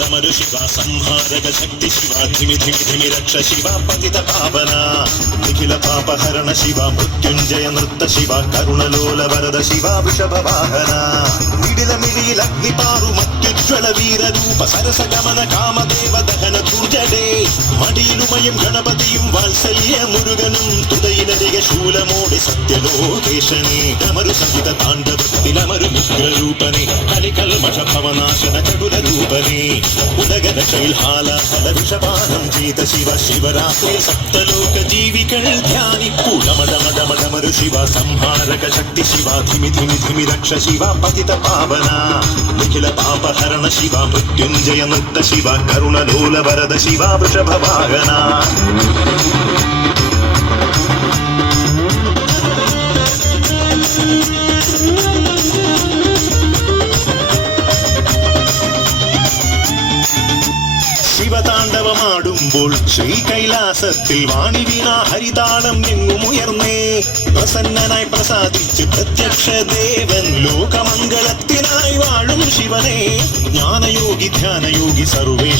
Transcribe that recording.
ഡമരു ശിവ സംഹാരക ശക്തി ശിവ ധിമി ധിമി ധിമി രക്ഷ ശിവ പതിത പാവന നിഖില പാപഹരണ ശിവ മൃത്യുഞ്ജയ നൃത്ത ശിവ കരുണലോല വരദ ശിവ വൃഷഭവാഹന മിടില മിഴിയിൽ അഗ്നിപാറു മത്യുജ്വല വീരരൂപ സരസഗമന കാമദേവ ദഹന ദുർജടേ മടിയിലുമയും ഗണപതിയും വാത്സല്യ മുരുകനും തുതയിലരിക ശൂലമോടെ സത്യലോകേശനെ ഡമരു സഹിത താണ്ഡവത്തിലമരു ഉഗ്രരൂപനെ കലികൽമഷ ഭവനാശന ചടുല രൂപനെ ഉദഗന ശൈൽഹാല ഫല വിഷപാനം ചെയ്ത ശിവ ശിവരാത്രി സപ്തലോക ജീവികൾ ധ്യാനിപ്പു ഡമഡമഡമഡമരു ശിവ സംഹാരക ശക്തി ശിവ ധിമി ധിമി ധിമി രക്ഷ ശിവ പതിത പാവന നിഖില പാപഹരണ ശിവ മൃത്യുഞ്ജയ നൃത്ത ശിവ കരുണലോല വരദ ശിവ വൃഷഭവാഹന ശിവതാണ്ഡവമാടുമ്പോൾ ശ്രീ കൈലാസത്തിൽ വാണി വീണ ഹരിതാളം എങ്ങുമുയർന്നേ പ്രസന്നനായി പ്രസാദിച്ച് പ്രത്യക്ഷ ദേവൻ ലോകമംഗളത്തിനായി വാഴും ശിവനെ ജ്ഞാനയോഗി ധ്യാനയോഗി സർവേശ